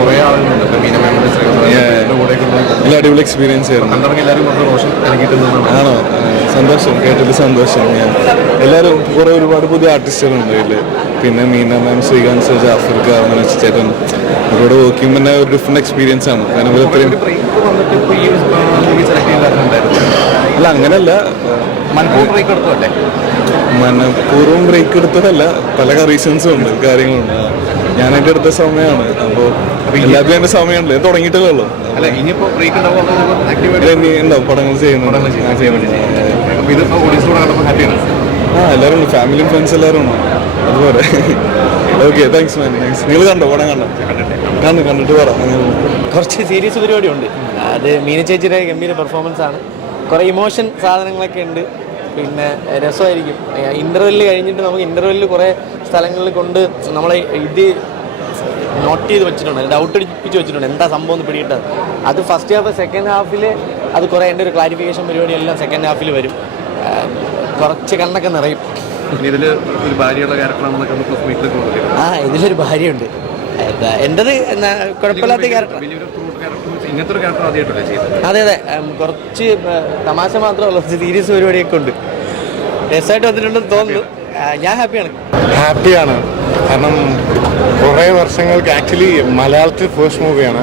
കുറേ ആളുകളുണ്ട്. ഇപ്പം മീന മാമിൻ്റെ കൂടെ നല്ല അടിപൊളി എക്സ്പീരിയൻസ് ആയിരുന്നു. കണ്ടിറങ്ങി എല്ലാവരും കുറച്ച് റോഷൻ ഇറങ്ങിയിട്ടുണ്ടെന്നാണ്. ആണോ? സന്തോഷം, കേട്ടിട്ട് സന്തോഷം. എല്ലാവരും കുറേ ഒരുപാട് പുതിയ ആർട്ടിസ്റ്റുകളുണ്ട് ഇതിൽ. പിന്നെ മീന മാം, ശ്രീകാന്ത് സർ, ജാഫർ ഖാൻ, മനോജ് ചേട്ടൻ അവരോട് വർക്ക് ചെയ്യുമ്പോൾ തന്നെ ഒരു ഡിഫറെൻറ്റ് എക്സ്പീരിയൻസ് ആണ്. കാരണം ഇവരത്രയും അല്ല, അങ്ങനെയല്ല, മനഃപൂർവ്വം ബ്രേക്ക് എടുത്തതല്ല, പല റീസൺസും ഉണ്ട്, കാര്യങ്ങളുണ്ട്. ഞാൻ എൻ്റെ അടുത്ത സമയമാണ്, അപ്പോൾ എല്ലാത്തിലും എൻ്റെ സമയമുണ്ട്. തുടങ്ങിയിട്ടല്ലേ ഉള്ളൂ. ഉണ്ടാവും പടങ്ങൾ ചെയ്യുന്നുണ്ട്. എല്ലാവരും ഉണ്ട്, ഫാമിലിയും ഫ്രണ്ട്സ് എല്ലാവരും ഉണ്ട്. അതുപോലെ ഓക്കെ, താങ്ക്സ് മാൻ, താങ്ക്സ്. നിങ്ങൾ കണ്ടോ പടം? കണ്ടിട്ട് പറ. കുറച്ച് സീരിയസ് പരിപാടിയുണ്ട്. അത് മീന ചേച്ചിയുടെ ഗംഭീര പെർഫോമൻസ് ആണ്. കുറേ ഇമോഷൻ സാധനങ്ങളൊക്കെ ഉണ്ട്. പിന്നെ രസമായിരിക്കും. ഇൻ്റർവെല്ല് കഴിഞ്ഞിട്ട് നമുക്ക് ഇൻ്റർവെല്ലിൽ കുറേ സ്ഥലങ്ങളിൽ കൊണ്ട് നമ്മളെ ഇത് നോട്ട് ചെയ്ത് വെച്ചിട്ടുണ്ട്, ഡൗട്ട് അടിപ്പിച്ച് വെച്ചിട്ടുണ്ട്, എന്താ സംഭവം എന്ന് പിടിയിട്ടത്. അത് ഫസ്റ്റ് ഹാഫ്. സെക്കൻഡ് ഹാഫിൽ അത് കുറേ എൻ്റെ ഒരു ക്ലാരിഫിക്കേഷൻ പരിപാടിയെല്ലാം സെക്കൻഡ് ഹാഫിൽ വരും. കുറച്ച് കണ്ണൊക്കെ നിറയും. ഇതിൽ ഒരു ഭാര്യയുള്ള ക്യാരക്ടറാണെന്നൊക്കെ ഇതിലൊരു ഭാര്യയുണ്ട്. എൻ്റെത് കുഴപ്പമില്ലാത്ത ക്യാരക്ടർ. അതെ അതെ, കുറച്ച് തമാശ മാത്രമല്ല, സീരിയസ് പരിപാടിയൊക്കെ ഉണ്ട്. രസമായിട്ട് വന്നിട്ടുണ്ടെന്ന് തോന്നുന്നു. ഞാൻ ഹാപ്പിയാണ്. കാരണം കുറേ വർഷങ്ങൾക്ക് ആക്ച്വലി മലയാളത്തിൽ ഫസ്റ്റ് മൂവിയാണ്.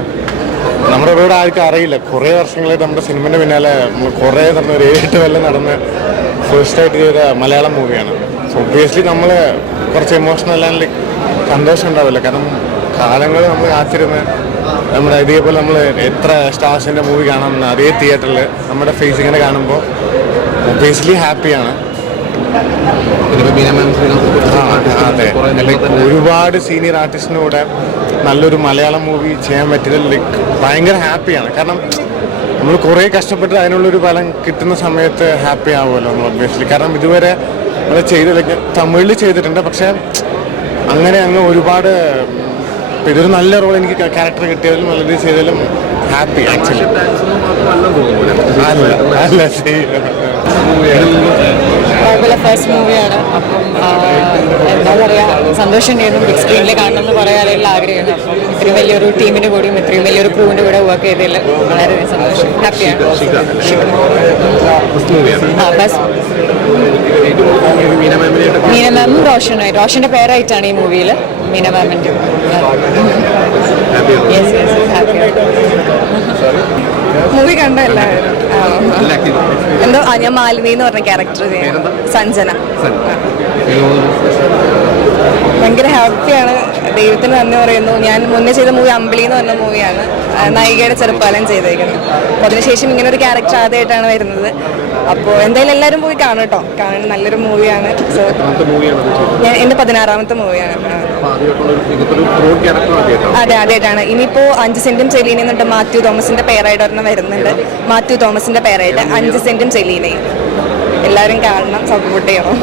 നമ്മുടെ ഇവിടെ ആർക്കും അറിയില്ല. കുറേ വർഷങ്ങളായിട്ട് നമ്മുടെ സിനിമയുടെ പിന്നാലെ കുറേ നടന്ന ഒരു 7-8 കൊല്ലം നടന്ന് ഫസ്റ്റായിട്ട് ചെയ്ത മലയാളം മൂവിയാണ്. സോ ഒബ്വിയസ്ലി നമ്മൾ കുറച്ച് എമോഷണൽ ആൻഡ് സന്തോഷം ഉണ്ടാവില്ല. കാരണം കാലങ്ങൾ നമ്മൾ കാത്തിരുന്ന് നമ്മുടെ ഇതേപോലെ നമ്മൾ എത്ര സ്റ്റാർസിൻ്റെ മൂവി കാണാം അതേ തിയേറ്ററിൽ നമ്മുടെ ഫേസ് ഇങ്ങനെ കാണുമ്പോൾ ഒബ്വിയസ്ലി ഹാപ്പിയാണ്. അതെ, ഒരുപാട് സീനിയർ ആർട്ടിസ്റ്റിൻ്റെ കൂടെ നല്ലൊരു മലയാളം മൂവി ചെയ്യാൻ പറ്റിയതിൽ ഭയങ്കര ഹാപ്പിയാണ്. കാരണം നമ്മൾ കുറേ കഷ്ടപ്പെട്ട് അതിനുള്ളൊരു ഫലം കിട്ടുന്ന സമയത്ത് ഹാപ്പി ആവുമല്ലോ നമ്മൾ ഒബ്വിയസ്ലി. കാരണം ഇതുവരെ നമ്മൾ തമിഴിൽ ചെയ്തിട്ടുണ്ട്, പക്ഷേ അങ്ങനെ അങ്ങ് ഒരുപാട് ഇതൊരു നല്ല റോൾ എനിക്ക് ക്യാരക്ടർ കിട്ടിയതിലും നല്ല രീതിയിൽ ചെയ്തതിലും ഹാപ്പി ആക്ച്വലി. അല്ല ഫസ്റ്റ് മൂവിയാണ്. അപ്പം എന്താ പറയുക, സന്തോഷം ചെയ്യുന്നു. ബിഗ് സ്ക്രീനിൽ കാണണമെന്ന് പറയാനുള്ള ആഗ്രഹമാണ്. അപ്പം ഇത്രയും വലിയൊരു ടീമിൻ്റെ കൂടെയും ഇത്രയും വലിയൊരു ക്രൂവിൻ്റെ കൂടെ വർക്ക് ചെയ്തതിൽ വളരെ സന്തോഷം, ഹാപ്പിയാണ്. മീന മാമും റോഷൻ്റെ പേരായിട്ടാണ് ഈ മൂവിയിൽ മീന മാമിൻ്റെ. മൂവി കണ്ട എല്ലാവരും എന്തോ ഞാൻ മാലിനി എന്ന് പറഞ്ഞ ക്യാരക്ടർ ചെയ്യുന്നത് സഞ്ജന. ഭയങ്കര ഹാപ്പിയാണ്. ദൈവത്തിന് നന്ദി പറയുന്നു. ഞാൻ മുന്നേ ചെയ്ത മൂവി അമ്പിളി എന്ന് പറഞ്ഞ മൂവിയാണ് നായികയുടെ ചെറുപ്പകാലം ചെയ്തേക്കുന്നത്. അപ്പോൾ അതിനുശേഷം ഇങ്ങനെ ഒരു ക്യാരക്ടർ ആദ്യമായിട്ടാണ് വരുന്നത്. അപ്പോൾ എന്തായാലും എല്ലാവരും പോയി കാണും കേട്ടോ. കാണാൻ നല്ലൊരു മൂവിയാണ്. സോ ഞാൻ എൻ്റെ 16ാമത്തെ മൂവിയാണ്. അതെ, ആദ്യമായിട്ടാണ്. ഇനിയിപ്പോൾ 5 സെന്റും ചെലീന എന്നിട്ട് മാത്യു തോമസിന്റെ പേരായിട്ട് ഒരെണ്ണം വരുന്നുണ്ട്. മാത്യു തോമസിന്റെ പേരായിട്ട് 5 സെന്റും ചെലീനയും. എല്ലാവരും കാണണം, സപ്പോർട്ട് ചെയ്യണം.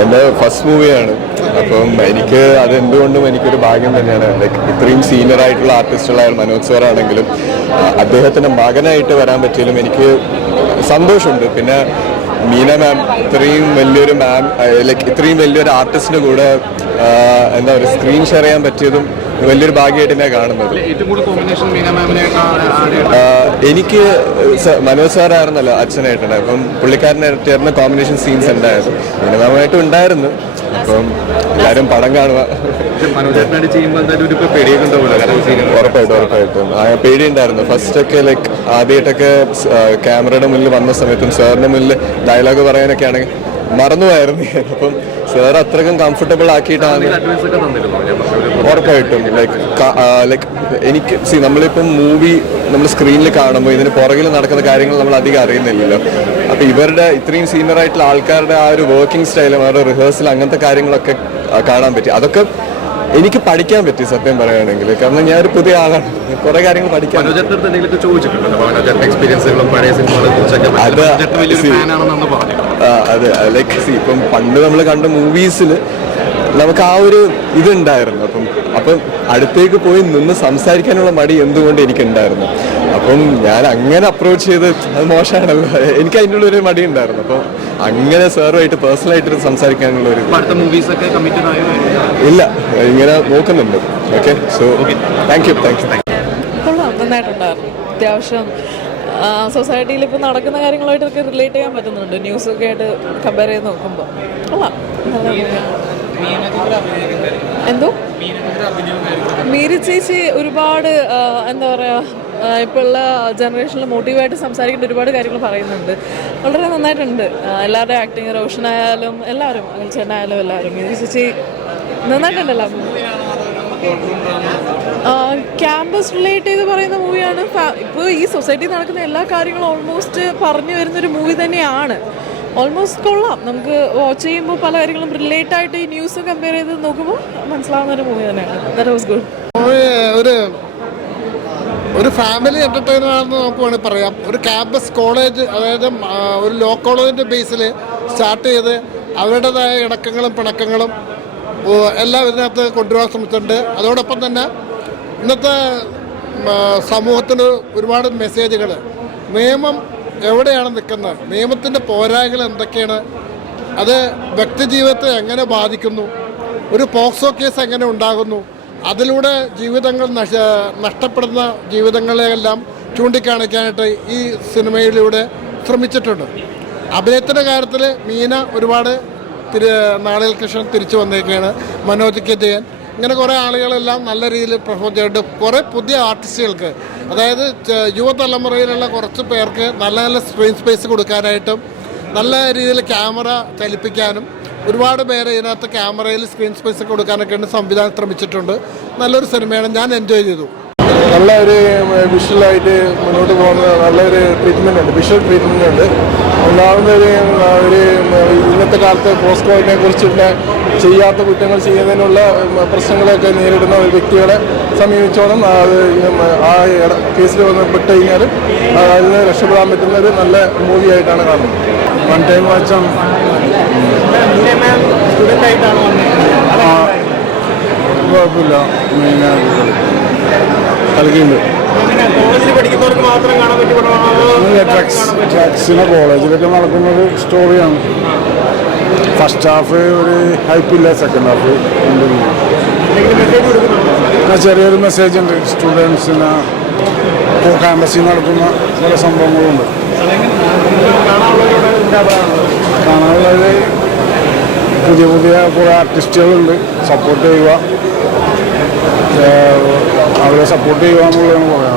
എൻ്റെ ഫസ്റ്റ് മൂവിയാണ്. അപ്പം എനിക്ക് അതെന്തുകൊണ്ടും എനിക്കൊരു ഭാഗ്യം തന്നെയാണ്. ലൈക്ക് ഇത്രയും സീനിയർ ആയിട്ടുള്ള ആർട്ടിസ്റ്റുകളായ മനോജ് സാറാണെങ്കിലും അദ്ദേഹത്തിൻ്റെ മകനായിട്ട് വരാൻ പറ്റിയാലും എനിക്ക് സന്തോഷമുണ്ട്. പിന്നെ മീന മാം ഇത്രയും വലിയൊരു ഇത്രയും വലിയൊരു ആർട്ടിസ്റ്റിൻ്റെ കൂടെ എന്താ പറയുക, സ്ക്രീൻ ഷെയർ ചെയ്യാൻ പറ്റിയതും വലിയൊരു ഭാഗ്യമായിട്ട് തന്നെ കാണുന്നത്. എനിക്ക് മനോജ് സാറായിരുന്നല്ലോ അച്ഛനായിട്ടുണ്ട്. അപ്പം പുള്ളിക്കാരനായിട്ടായിരുന്നു കോമ്പിനേഷൻ സീൻസ് ഉണ്ടായത്. മീന മാമായിട്ടും ഉണ്ടായിരുന്നു. അപ്പം എല്ലാവരും പടം കാണുക. ഉറപ്പായിട്ടും പേടിയുണ്ടായിരുന്നു. ഫസ്റ്റൊക്കെ ലൈക്ക് ആദ്യമായിട്ടൊക്കെ ക്യാമറയുടെ മുന്നിൽ വന്ന സമയത്തും സാറിൻ്റെ മുന്നിൽ ഡയലോഗ് പറയാനൊക്കെ ആണെങ്കിൽ മറന്നുപോയായിരുന്നു. അപ്പം സാർ അത്രയ്ക്കും കംഫർട്ടബിൾ ആക്കിയിട്ടാണ്. ഉറപ്പായിട്ടും ലൈക്ക് എനിക്ക് നമ്മളിപ്പം മൂവി നമ്മൾ സ്ക്രീനിൽ കാണുമ്പോൾ ഇതിന് പുറകിൽ നടക്കുന്ന കാര്യങ്ങൾ നമ്മൾ അധികം അറിയുന്നില്ലല്ലോ. അപ്പോൾ ഇവരുടെ ഇത്രയും സീനിയർ ആയിട്ടുള്ള ആൾക്കാരുടെ ആ ഒരു വർക്കിംഗ് സ്റ്റൈലും അവരുടെ റിഹേഴ്സൽ അങ്ങനത്തെ കാര്യങ്ങളൊക്കെ കാണാൻ പറ്റി. അതൊക്കെ എനിക്ക് പഠിക്കാൻ പറ്റി സത്യം പറയുകയാണെങ്കിൽ. കാരണം ഞാനൊരു പുതിയ ആളാണ്, കുറെ കാര്യങ്ങൾ പഠിക്കാൻ. അതെ, ലൈക്ക് ഇപ്പം പണ്ട് നമ്മൾ കണ്ട മൂവീസിൽ നമുക്ക് ആ ഒരു ഇതുണ്ടായിരുന്നു. അപ്പം അടുത്തേക്ക് പോയി നിന്ന് സംസാരിക്കാനുള്ള മടി എന്തുകൊണ്ട് എനിക്കുണ്ടായിരുന്നു. അപ്പം ഞാൻ അങ്ങനെ അപ്രോച്ച് ചെയ്ത് അത് മോശമാണല്ലോ, എനിക്ക് അതിൻ്റെ ഉള്ളൊരു മടി ഉണ്ടായിരുന്നു. അപ്പം അങ്ങനെ സാറുമായിട്ട് പേഴ്സണലായിട്ട് സംസാരിക്കാനുള്ള ഒരു അടുത്ത മൂവീസ് ഒക്കെ കമ്മിറ്റഡ് ആയോ? ഇല്ല, ഇങ്ങനെ നോക്കുന്നുണ്ട്. Okay, so thank you. കൊള്ളാം, നന്നായിട്ടുണ്ടായിരുന്നു. അത്യാവശ്യം സൊസൈറ്റിയിൽ ഇപ്പോൾ നടക്കുന്ന കാര്യങ്ങളുമായിട്ടൊക്കെ റിലേറ്റ് ചെയ്യാൻ പറ്റുന്നുണ്ട്. ന്യൂസൊക്കെ ആയിട്ട് കമ്പയർ ചെയ്ത് നോക്കുമ്പോൾ കൊള്ളാം. എന്തോ മീര ചേച്ചി ഒരുപാട് എന്താ പറയുക, ഇപ്പോഴുള്ള ജനറേഷനിൽ മോട്ടീവായിട്ട് സംസാരിക്കേണ്ട ഒരുപാട് കാര്യങ്ങൾ പറയുന്നുണ്ട്. വളരെ നന്നായിട്ടുണ്ട്. എല്ലാവരുടെ ആക്ടിങ്, റോഷനായാലും എല്ലാവരും, അകൽച്ചേട്ടനായാലും എല്ലാവരും. മീര ചേച്ചി നന്നായിട്ടുണ്ട്. എല്ലാം ക്യാമ്പസ് റിലേറ്റ് ചെയ്ത് പറയുന്ന മൂവിയാണ്. ഇപ്പോൾ ഈ സൊസൈറ്റിയിൽ നടക്കുന്ന എല്ലാ കാര്യങ്ങളും ഓൾമോസ്റ്റ് പറഞ്ഞു വരുന്നൊരു മൂവി തന്നെയാണ്. ഓൾമോസ്റ്റ് കൊള്ളാം. നമുക്ക് വാച്ച് ചെയ്യുമ്പോൾ പല കാര്യങ്ങളും റിലേറ്റ് ആയിട്ട് ഈ ന്യൂസ് കമ്പയർ ചെയ്ത് നോക്കുമ്പോൾ മനസ്സിലാവുന്ന ഒരു മൂവി തന്നെയാണ്. That was good. ഒരു ഫാമിലി എൻ്റർടൈനർ ആണെന്ന് നമുക്ക് വേണമെങ്കിൽ പറയാം. ഒരു ക്യാമ്പസ് കോളേജ്, അതായത് ഒരു ലോ കോളേജിൻ്റെ ബേസിൽ സ്റ്റാർട്ട് ചെയ്ത് അവരുടേതായ ഇണക്കങ്ങളും പിണക്കങ്ങളും എല്ലാം ഇതിനകത്ത് കൊണ്ടുവരാൻ ശ്രമിച്ചിട്ടുണ്ട്. അതോടൊപ്പം തന്നെ ഇന്നത്തെ സമൂഹത്തിന് ഒരുപാട് മെസ്സേജുകൾ, നിയമം എവിടെയാണ് നിൽക്കുന്നത്, നിയമത്തിൻ്റെ പോരായ്മകൾ എന്തൊക്കെയാണ്, അത് വ്യക്തിജീവിതത്തെ എങ്ങനെ ബാധിക്കുന്നു, ഒരു പോക്സോ കേസ് എങ്ങനെ ഉണ്ടാകുന്നു, അതിലൂടെ ജീവിതങ്ങൾ നഷ്ടപ്പെടുന്ന ജീവിതങ്ങളെയെല്ലാം ചൂണ്ടിക്കാണിക്കാനായിട്ട് ഈ സിനിമയിലൂടെ ശ്രമിച്ചിട്ടുണ്ട്. അഭിനയത്തിൻ്റെ കാര്യത്തിൽ മീന ഒരുപാട് നാളുകൾക്ക് ശേഷം തിരിച്ചു വന്നേക്കുകയാണ്. മനോജ് കെ ജയൻ, ഇങ്ങനെ കുറേ ആളുകളെല്ലാം നല്ല രീതിയിൽ പെർഫോം ചെയ്തിട്ട് കുറേ പുതിയ ആർട്ടിസ്റ്റുകൾക്ക്, അതായത് യുവതലമുറയിലുള്ള കുറച്ച് പേർക്ക് നല്ല നല്ല സ്ക്രീൻ സ്പേസ് കൊടുക്കാനായിട്ടും നല്ല രീതിയിൽ ക്യാമറ ചലിപ്പിക്കാനും ഒരുപാട് പേര് ഇതിനകത്ത് ക്യാമറയിൽ സ്ക്രീൻ സ്പേസ് കൊടുക്കാനൊക്കെ സംവിധാനം ശ്രമിച്ചിട്ടുണ്ട്. നല്ലൊരു സിനിമയാണ്, ഞാൻ എൻജോയ് ചെയ്തു. നല്ല ഒരു വിഷ്വലായിട്ട് മുന്നോട്ട് പോകുന്ന നല്ലൊരു ട്രീറ്റ്മെൻ്റ് ഉണ്ട്, വിഷ്വൽ ട്രീറ്റ്മെൻ്റ് ഉണ്ട്. ഒന്നാമത് ഒരു ഇന്നത്തെ കാലത്ത് പോസ്കോയിനെ കുറിച്ചുള്ള ചെയ്യാത്ത കുറ്റങ്ങൾ ചെയ്യുന്നതിനുള്ള പ്രശ്നങ്ങളൊക്കെ നേരിടുന്ന ഒരു വ്യക്തികളെ സമീപിച്ചോളം അത് ആ കേസിൽ വന്നപ്പെട്ട് കഴിഞ്ഞാൽ അതിൽ നിന്ന് രക്ഷപ്പെടാൻ പറ്റുന്ന ഒരു നല്ല മൂവിയായിട്ടാണ് കാണുന്നത്. വൺ ടൈം വാച്ചാണ്. കുഴപ്പമില്ല, കളിക്കുന്നുണ്ട്. ഡ്രഗ്സിനെ കോളേജിലൊക്കെ നടക്കുന്നത് സ്റ്റോറിയാണ്. ഫസ്റ്റ് ഹാഫ് ഒരു ഹൈപ്പില്ല, സെക്കൻഡ് ഹാഫ് ചെറിയൊരു മെസ്സേജ് ഉണ്ട്. സ്റ്റുഡൻസിന് ക്യാമ്പസിൽ നടക്കുന്ന പല സംഭവങ്ങളുണ്ട്. കാണാനുള്ളത് പുതിയ പുതിയ കുറേ ആർട്ടിസ്റ്റുകളുണ്ട്. സപ്പോർട്ട് ചെയ്യുക, അവരെ സപ്പോർട്ട് ചെയ്യുക എന്നുള്ളതാണ് പറയാം.